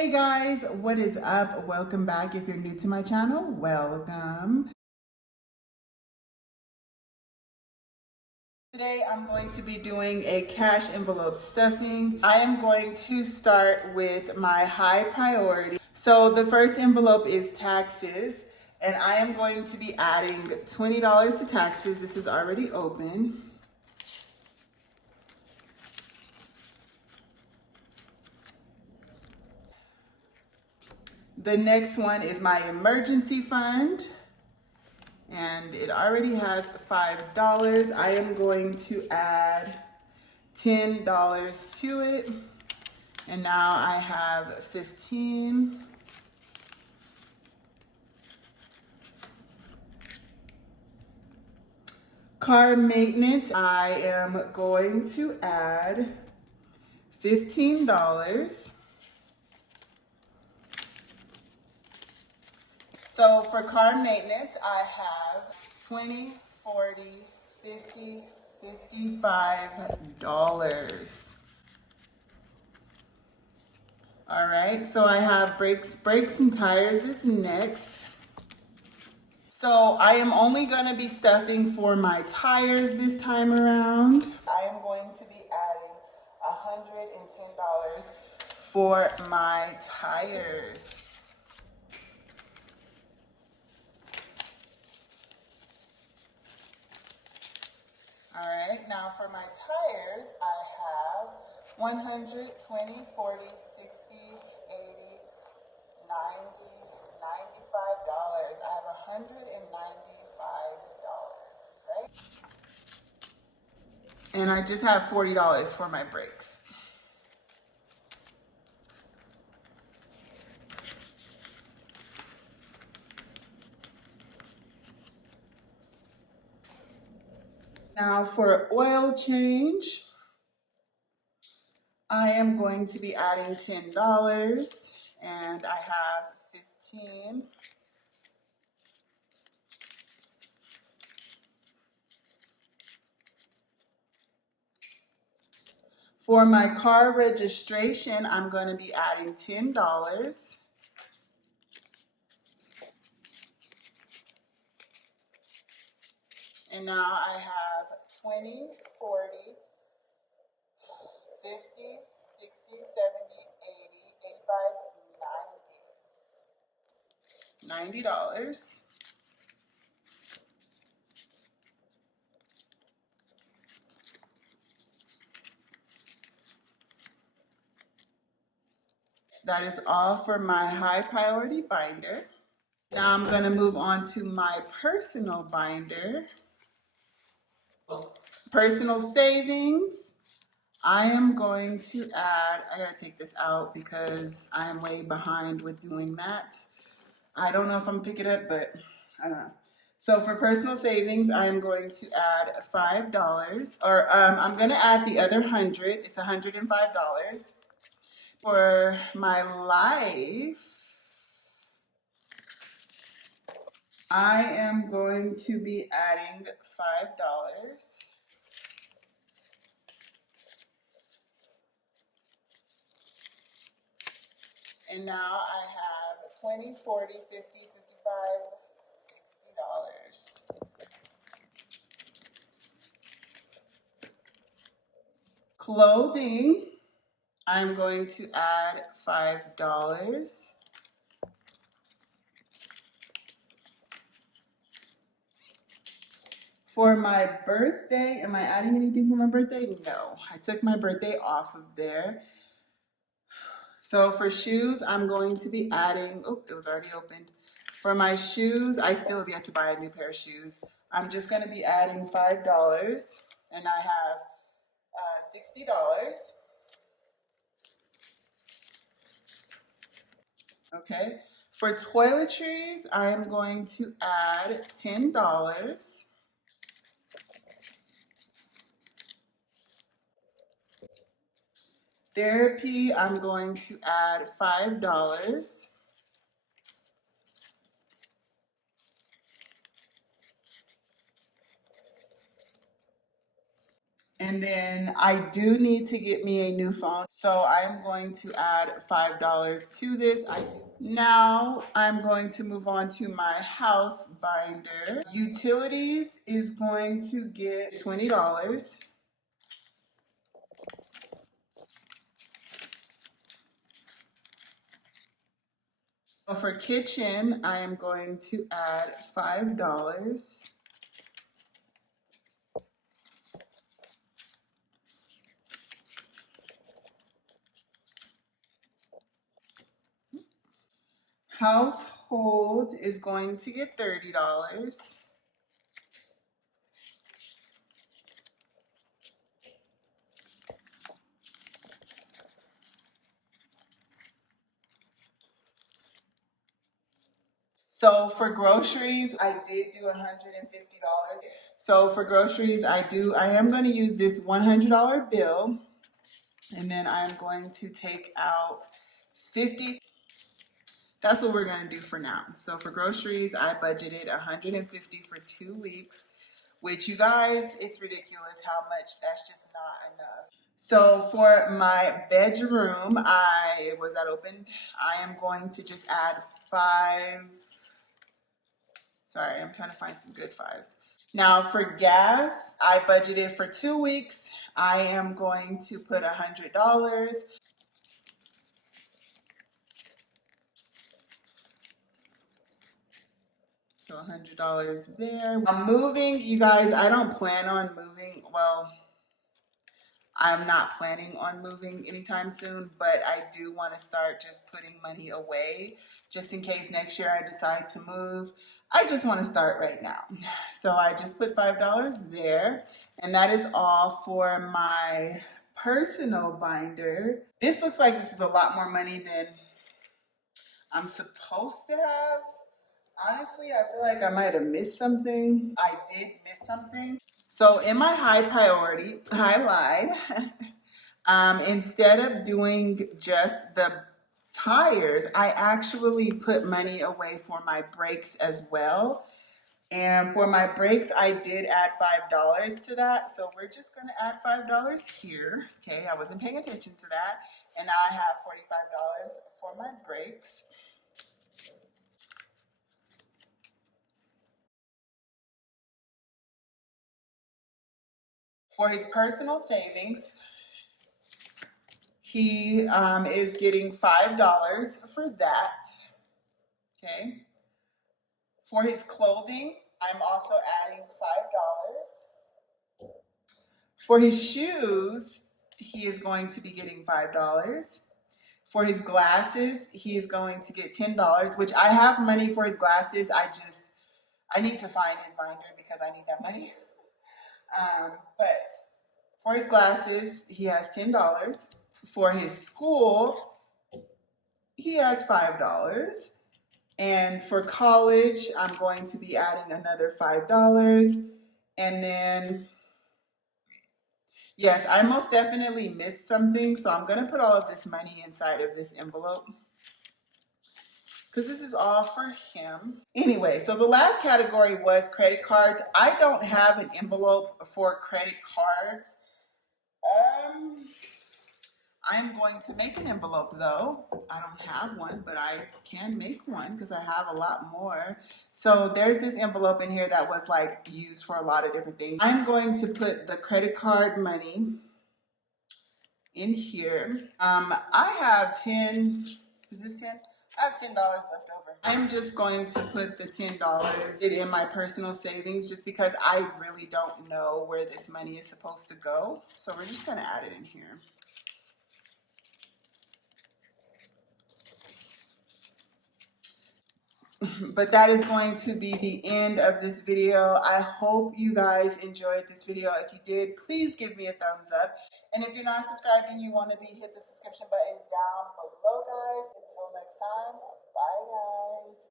Hey guys, what is up? Welcome back. If you're new to my channel, welcome. Today I'm going to be doing a cash envelope stuffing. I am going to start with my high priority. So the first envelope is taxes, and I am going to be adding $20 to taxes. This is already open. The next one is my emergency fund, and it already has $5. I am going to add $10 to it, and now I have 15. Car maintenance, I am going to add $15. So for car maintenance, I have 20, 40, 50, $55. All right, so I have brakes and tires is next. So I am only gonna be stuffing for my tires this time around. I am going to be adding $110 for my tires. All right, now for my tires, I have 100, 20, 40, 60, 80, 90, $95. I have $195, right? And I just have $40 for my brakes. Now for oil change, I am going to be adding $10, and I have 15. For my car registration, I'm going to be adding $10. And now I have 20, 40, 50, 60, 70, 80, 85, 90. $90. That is all for my high priority binder. Now I'm going to move on to my personal binder. Personal savings. I am going to add, I gotta take this out because I am way behind with doing that. I don't know if I'm gonna pick it up, but I don't know. So for personal savings, I am going to add $5, or I'm gonna add the other 100. It's $105. For my life, I am going to be adding $5. And now I have 20, 40, 50, 55, $60. Clothing, I'm going to add $5. For my birthday, am I adding anything for my birthday? No, I took my birthday off of there. So for shoes, I'm going to be adding, oh, it was already opened. For my shoes, I still have yet to buy a new pair of shoes. I'm just gonna be adding $5, and I have $60. Okay. For toiletries, I am going to add $10. Therapy, I'm going to add $5. And then I do need to get me a new phone. So I'm going to add $5 to this. Now I'm going to move on to my house binder. Utilities is going to get $20. So for kitchen, I am going to add $5. Household is going to get $30. So for groceries, I did do $150. So for groceries, I am going to use this $100 bill, and then I'm going to take out 50. That's what we're going to do for now. So for groceries, I budgeted 150 for 2 weeks, which you guys, it's ridiculous how much that's just not enough. So for my bedroom, was that open? I am going to just add five. Sorry, I'm trying to find some good fives. Now for gas, I budgeted for 2 weeks. I am going to put $100. So $100 there. I'm moving, you guys. I don't plan on moving. Well, I'm not planning on moving anytime soon, but I do want to start just putting money away just in case next year I decide to move. I just want to start right now. So I just put $5 there, and that is all for my personal binder. This looks like this is a lot more money than I'm supposed to have. Honestly, I feel like I might have missed something. I did miss something. So in my high priority, I lied. Instead of doing just the tires, I actually put money away for my brakes as well. And for my brakes, I did add $5 to that. So we're just gonna add $5 here. Okay, I wasn't paying attention to that. And now I have $45 for my brakes. For his personal savings, he is getting $5 for that. Okay. For his clothing, I'm also adding $5. For his shoes, he is going to be getting $5. For his glasses, he is going to get $10, which I have money for his glasses. I need to find his binder because I need that money. But for his glasses, he has $10. For his school, he has $5. And for college, I'm going to be adding another $5. And then, yes, I most definitely missed something. So I'm going to put all of this money inside of this envelope because this is all for him. Anyway, so the last category was credit cards. I don't have an envelope for credit cards. I'm going to make an envelope though. I don't have one, but I can make one because I have a lot more. So there's this envelope in here that was like used for a lot of different things. I'm going to put the credit card money in here. I have 10, is this 10? I have $10 left over. I'm just going to put the $10 in my personal savings just because I really don't know where this money is supposed to go. So we're just gonna add it in here. But that is going to be the end of this video. I hope you guys enjoyed this video. If you did, please give me a thumbs up. And if you're not subscribed and you want to be, hit the subscription button down below, guys. Until next time, bye, guys.